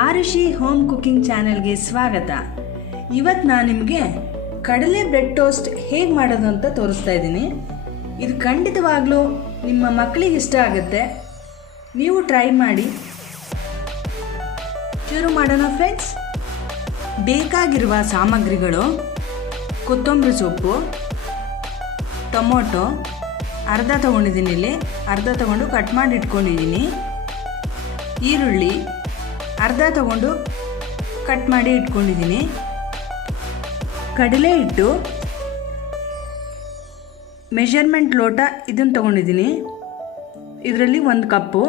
Arushi home cooking ಚಾನೆಲ್ಗೆ ಸ್ವಾಗತ. ಇವತ್ತು ನಾನು ನಿಮಗೆ ಕಡಲೆ ಬ್ರೆಡ್ ಟೋಸ್ಟ್ ಹೇಗೆ ಮಾಡೋದು ಅಂತ ತೋರಿಸ್ತಾ ಇದ್ದೀನಿ. ಇದು ಖಂಡಿತವಾಗ್ಲೂ ನಿಮ್ಮ ಮಕ್ಕಳಿಗೆ ಇಷ್ಟ ಆಗುತ್ತೆ. ನೀವು ಟ್ರೈ ಮಾಡಿ. ಶುರು ಮಾಡೋಣ ಫ್ರೆಂಡ್ಸ್. ಬೇಕಾಗಿರುವ ಸಾಮಗ್ರಿಗಳು ಕೊತ್ತಂಬರಿ ಸೊಪ್ಪು, ಟೊಮೊಟೊ, ಅರ್ಧ ತೊಗೊಂಡಿದ್ದೀನಿ ಇಲ್ಲಿ. ಅರ್ಧ ತೊಗೊಂಡು ಕಟ್ ಮಾಡಿ ಇಟ್ಕೊಂಡಿದ್ದೀನಿ. ಈರುಳ್ಳಿ ಅರ್ಧ ತಗೊಂಡು ಕಟ್ ಮಾಡಿ ಇಟ್ಕೊಂಡಿದ್ದೀನಿ. ಕಡಲೆ ಹಿಟ್ಟು ಮೆಷರ್ಮೆಂಟ್ ಲೋಟ ಇದನ್ನು ತೊಗೊಂಡಿದ್ದೀನಿ. ಇದರಲ್ಲಿ ಒಂದು ಕಪ್ಪು.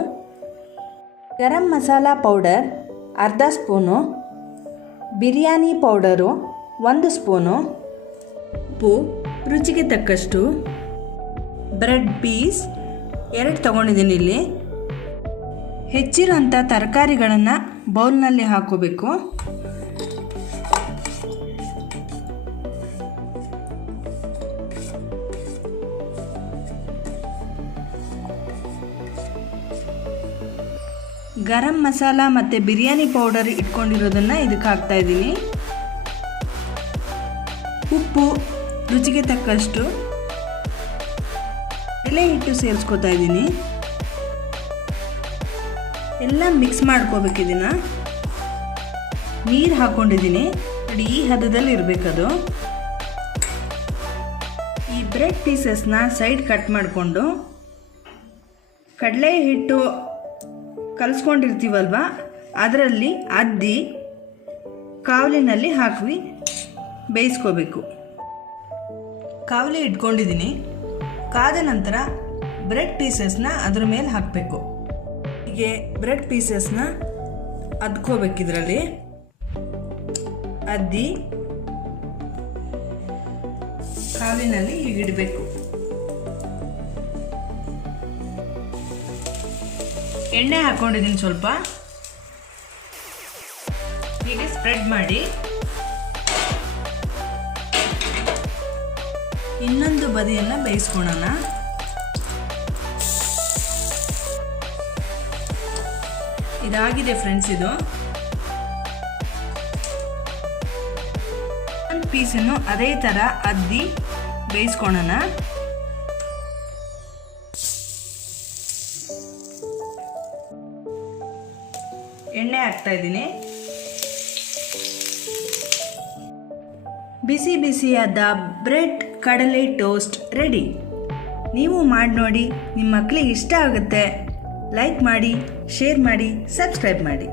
ಗರಂ ಮಸಾಲ ಪೌಡರ್, ಅರ್ಧ ಸ್ಪೂನು. ಬಿರಿಯಾನಿ ಪೌಡರು, ಒಂದು ಸ್ಪೂನು. ಉಪ್ಪು, ರುಚಿಗೆ ತಕ್ಕಷ್ಟು. ಬ್ರೆಡ್ ಪೀಸ್, ಎರಡು ತೊಗೊಂಡಿದ್ದೀನಿ ಇಲ್ಲಿ. ಹೆಚ್ಚಿರುವಂಥ ತರಕಾರಿಗಳನ್ನು ಬೌಲ್ನಲ್ಲಿ ಹಾಕೋಬೇಕು. ಗರಂ ಮಸಾಲ ಮತ್ತು ಬಿರಿಯಾನಿ ಪೌಡರ್ ಇಟ್ಕೊಂಡಿರೋದನ್ನು ಇದಕ್ಕೆ ಹಾಕ್ತಾ ಇದ್ದೀನಿ. ಉಪ್ಪು, ರುಚಿಗೆ ತಕ್ಕಷ್ಟು ಎಲೆ ಹಿಟ್ಟು ಸೇರಿಸ್ಕೊತಾ ಇದ್ದೀನಿ. ಎಲ್ಲ ಮಿಕ್ಸ್ ಮಾಡ್ಕೋಬೇಕು ಇದನ್ನು. ನೀರು ಹಾಕ್ಕೊಂಡಿದ್ದೀನಿ ನೋಡಿ, ಈ ಹದದಲ್ಲಿ ಇರಬೇಕದು. ಈ ಬ್ರೆಡ್ ಪೀಸಸ್ನ ಸೈಡ್ ಕಟ್ ಮಾಡಿಕೊಂಡು ಕಡಲೆ ಹಿಟ್ಟು ಕಲಿಸ್ಕೊಂಡಿರ್ತೀವಲ್ವ? ಅದರಲ್ಲಿ ಅದ್ದಿ ಕಾವಲಿನಲ್ಲಿ ಹಾಕಿ ಬೇಯಿಸ್ಕೋಬೇಕು. ಕಾವಲಿ ಇಟ್ಕೊಂಡಿದ್ದೀನಿ. ಕಾದ ನಂತರ ಬ್ರೆಡ್ ಪೀಸಸ್ನ ಅದ್ರ ಮೇಲೆ ಹಾಕಬೇಕು. ಹೀಗೆ ಬ್ರೆಡ್ ಪೀಸಸ್ನ ಅದ್ಕೋಬೇಕು ಇದರಲ್ಲಿ. ಅದ್ದಿ ಕಾವಿನಲ್ಲಿ ಹೀಗಿಡಬೇಕು ಎಣ್ಣೆ ಹಾಕೊಂಡಿದ್ದೀನಿ ಸ್ವಲ್ಪ. ಹೀಗೆ ಸ್ಪ್ರೆಡ್ ಮಾಡಿ. ಇನ್ನೊಂದು ಬದಿಯನ್ನು ಬೇಯಿಸ್ಕೊಳ್ಳೋಣ ಇದಾಗಿದೆ ಫ್ರೆಂಡ್ಸ್ ಇದು. ಒಂದು ಪೀಸನ್ನು ಅದೇ ಥರ ಅದ್ದಿ ಬೇಯಿಸ್ಕೊಳ್ಳೋಣ ಎಣ್ಣೆ ಹಾಕ್ತಾ ಇದ್ದೀನಿ. ಬಿಸಿ ಬಿಸಿಯಾದ ಬ್ರೆಡ್ ಕಡಲೆ ಟೋಸ್ಟ್ ರೆಡಿ. ನೀವು ಮಾಡಿ ನೋಡಿ ನಿಮ್ಮ ಮಕ್ಕಳಿಗೆ ಇಷ್ಟ ಆಗುತ್ತೆ. ಲೈಕ್ ಮಾಡಿ ಶೇರ್ ಮಾಡಿ ಸಬ್ಸ್ಕ್ರೈಬ್ ಮಾಡಿ.